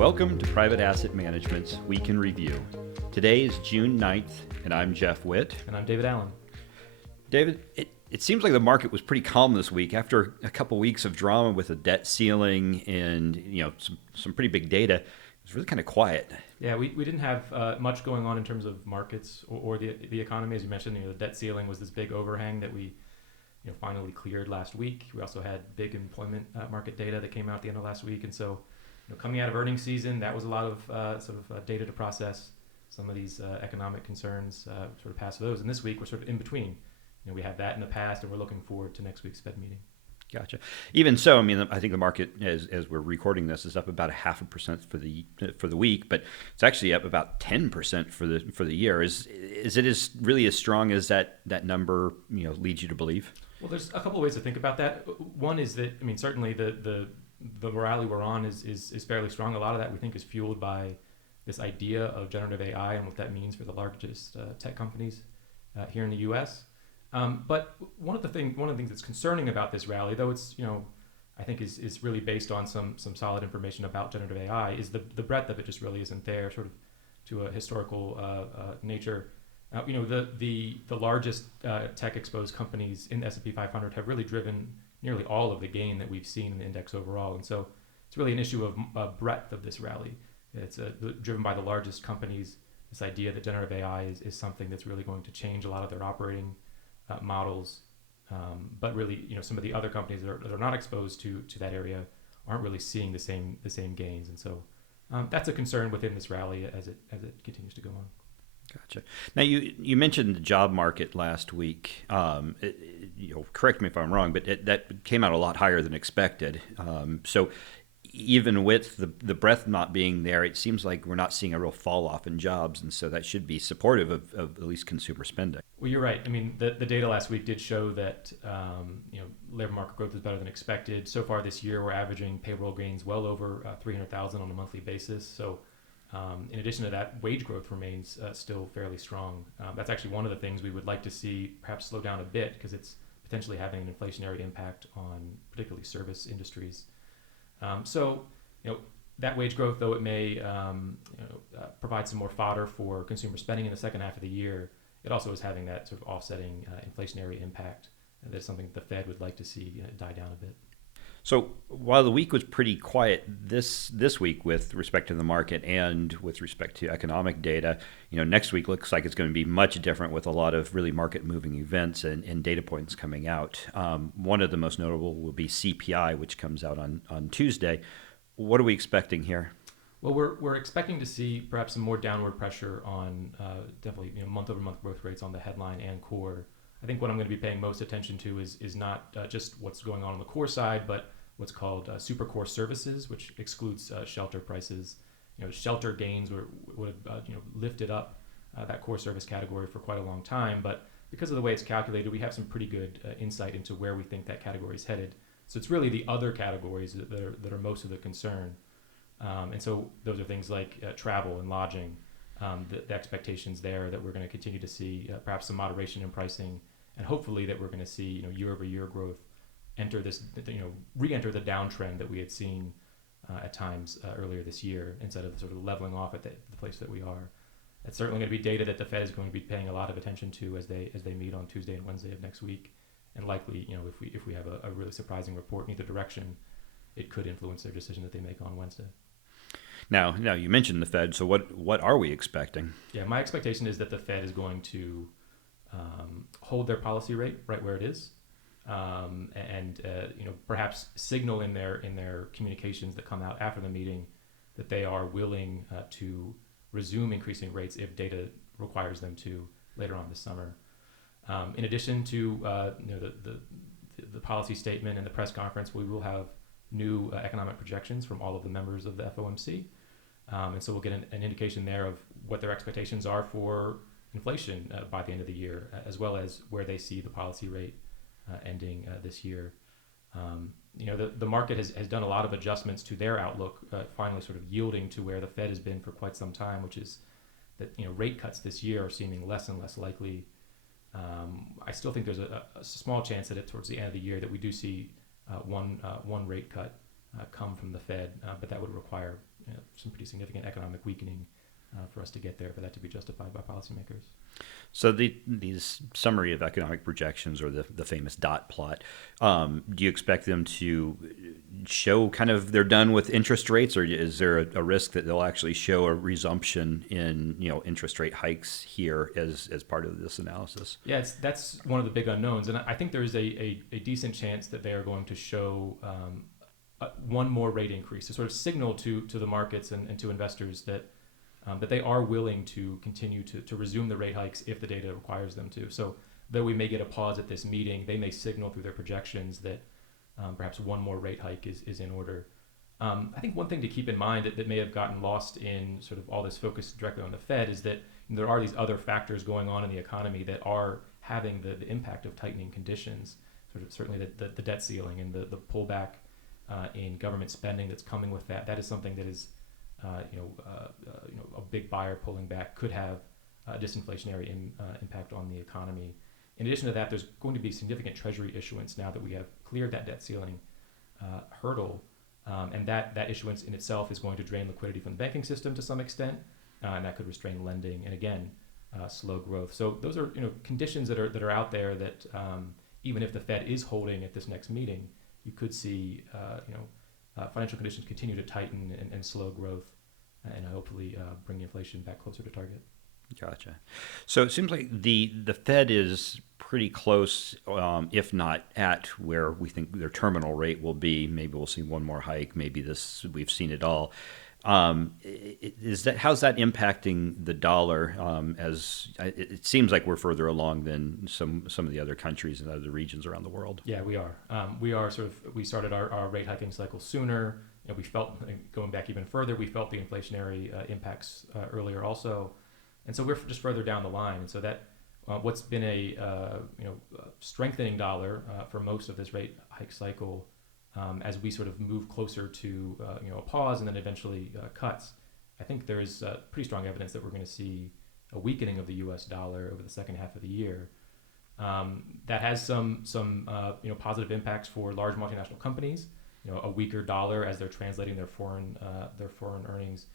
Welcome to Private Asset Management's Week in Review. Today is June 9th, and I'm Jeff Witt. And I'm David Allen. David, it seems like the market was pretty calm this week after a couple weeks of drama with a debt ceiling and some pretty big data. It was really kind of quiet. Yeah, we didn't have much going on in terms of markets or the economy. As you mentioned, the debt ceiling was this big overhang that we finally cleared last week. We also had big employment market data that came out at the end of last week, and so coming out of earnings season, that was a lot of data to process. Some of these economic concerns sort of past those, and this week we're sort of in between. We had that in the past, and we're looking forward to next week's Fed meeting. Gotcha. Even so, I think the market, as we're recording this, is up about 0.5% for the week, but it's actually up about 10% for the year. Is it really as strong as that number leads you to believe? Well, there's a couple of ways to think about that. One is that certainly the rally we're on is fairly strong. A lot of that we think is fueled by this idea of generative AI and what that means for the largest tech companies here in the U.S. But one of the things that's concerning about this rally, though it's I think is really based on some solid information about generative AI, is the breadth of it just really isn't there, sort of to a historical nature. The largest tech exposed companies in the S&P 500 have really driven nearly all of the gain that we've seen in the index overall, and so it's really an issue of breadth of this rally. It's driven by the largest companies. This idea that generative AI is something that's really going to change a lot of their operating models, but really, some of the other companies that are not exposed to that area aren't really seeing the same gains, and so that's a concern within this rally as it continues to go on. Gotcha. Now you mentioned the job market last week. Correct me if I'm wrong, but that came out a lot higher than expected. So even with the breadth not being there, it seems like we're not seeing a real fall off in jobs, and so that should be supportive of at least consumer spending. Well, you're right. The data last week did show that labor market growth is better than expected. So far this year, we're averaging payroll gains well over 300,000 on a monthly basis. So in addition to that, wage growth remains still fairly strong. That's actually one of the things we would like to see perhaps slow down a bit, because it's potentially having an inflationary impact on particularly service industries. So that wage growth, though it may provide some more fodder for consumer spending in the second half of the year, it also is having that sort of offsetting inflationary impact. That's something that the Fed would like to see die down a bit. So while the week was pretty quiet this week with respect to the market and with respect to economic data, next week looks like it's going to be much different with a lot of really market-moving events and data points coming out. One of the most notable will be CPI, which comes out on Tuesday. What are we expecting here? Well, we're expecting to see perhaps some more downward pressure on definitely month-over-month growth rates on the headline and core. I think what I'm going to be paying most attention to is not just what's going on the core side, but what's called super core services, which excludes shelter prices. Shelter gains would have lifted up that core service category for quite a long time, but because of the way it's calculated, we have some pretty good insight into where we think that category is headed. So it's really the other categories that are most of the concern, and so those are things like travel and lodging. The expectations there that we're going to continue to see perhaps some moderation in pricing, and hopefully that we're going to see year-over-year growth re-enter the downtrend that we had seen at times earlier this year, instead of sort of leveling off at the place that we are. That's certainly going to be data that the Fed is going to be paying a lot of attention to as they meet on Tuesday and Wednesday of next week, and likely if we have a really surprising report in either direction, it could influence their decision that they make on Wednesday. Now you mentioned the Fed, so what are we expecting? Yeah, my expectation is that the Fed is going to hold their policy rate right where it is, and perhaps signal in their communications that come out after the meeting that they are willing to resume increasing rates if data requires them to later on this summer. In addition to the policy statement and the press conference, we will have new economic projections from all of the members of the FOMC. And so we'll get an indication there of what their expectations are for inflation by the end of the year, as well as where they see the policy rate ending this year. The market has done a lot of adjustments to their outlook, finally sort of yielding to where the Fed has been for quite some time, which is that rate cuts this year are seeming less and less likely. I still think there's a small chance that towards the end of the year that we do see one rate cut come from the Fed, but that would require some pretty significant economic weakening for us to get there, for that to be justified by policymakers. So these summary of economic projections, or the famous dot plot, do you expect them to show kind of they're done with interest rates, or is there a risk that they'll actually show a resumption in interest rate hikes here as part of this analysis? Yeah, that's one of the big unknowns, and I think there is a decent chance that they are going to show one more rate increase to sort of signal to the markets and to investors that they are willing to continue to resume the rate hikes if the data requires them to. So though we may get a pause at this meeting, they may signal through their projections that perhaps one more rate hike is in order. I think one thing to keep in mind that may have gotten lost in sort of all this focus directly on the Fed is that there are these other factors going on in the economy that are having the impact of tightening conditions. Certainly the debt ceiling and the pullback in government spending that's coming with that. That is something that is a big buyer pulling back could have a disinflationary impact on the economy. In addition to that, there's going to be significant Treasury issuance now that we have cleared that debt ceiling hurdle, and that issuance in itself is going to drain liquidity from the banking system to some extent, and that could restrain lending and again slow growth. So those are conditions that are out there that even if the Fed is holding at this next meeting, you could see financial conditions continue to tighten and slow growth, and hopefully bring inflation back closer to target. Gotcha. So it seems like the Fed is pretty close, if not at where we think their terminal rate will be. Maybe we'll see one more hike. Maybe we've seen it all. How's that impacting the dollar? As it seems like we're further along than some of the other countries and other regions around the world. Yeah, we are. We started our rate hiking cycle sooner. We felt, going back even further, we felt the inflationary impacts earlier also, and so we're just further down the line. And so that what's been a strengthening dollar for most of this rate hike cycle. As we sort of move closer to a pause and then eventually cuts, I think there is pretty strong evidence that we're going to see a weakening of the U.S. dollar over the second half of the year. That has some positive impacts for large multinational companies. A weaker dollar as they're translating their foreign earnings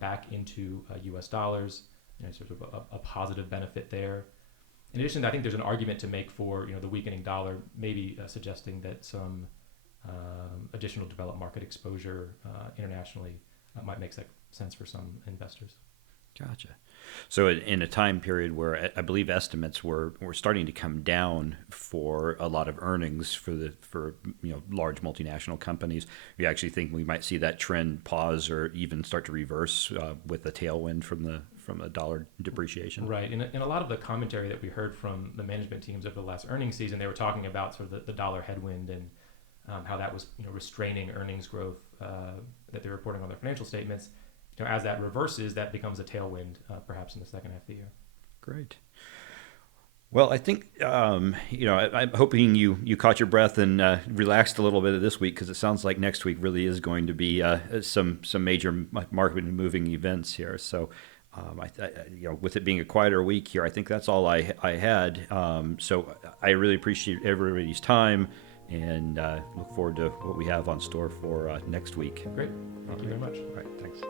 back into U.S. dollars. Sort of a positive benefit there. In addition, I think there's an argument to make for the weakening dollar, maybe suggesting that some additional developed market exposure internationally might make sense for some investors. Gotcha. So in a time period where I believe estimates were starting to come down for a lot of earnings for large multinational companies, you actually think we might see that trend pause or even start to reverse with a tailwind from the dollar depreciation? Right. In a lot of the commentary that we heard from the management teams over the last earnings season, they were talking about sort of the dollar headwind and how that was restraining earnings growth that they're reporting on their financial statements. As that reverses, that becomes a tailwind perhaps in the second half of the year. Great. Well, I think I'm hoping you caught your breath and relaxed a little bit this week, because it sounds like next week really is going to be some major market moving events here. So with it being a quieter week here, I think that's all I had. So I really appreciate everybody's time, and look forward to what we have on store for next week. Great. Thank you very much. All right. Thanks.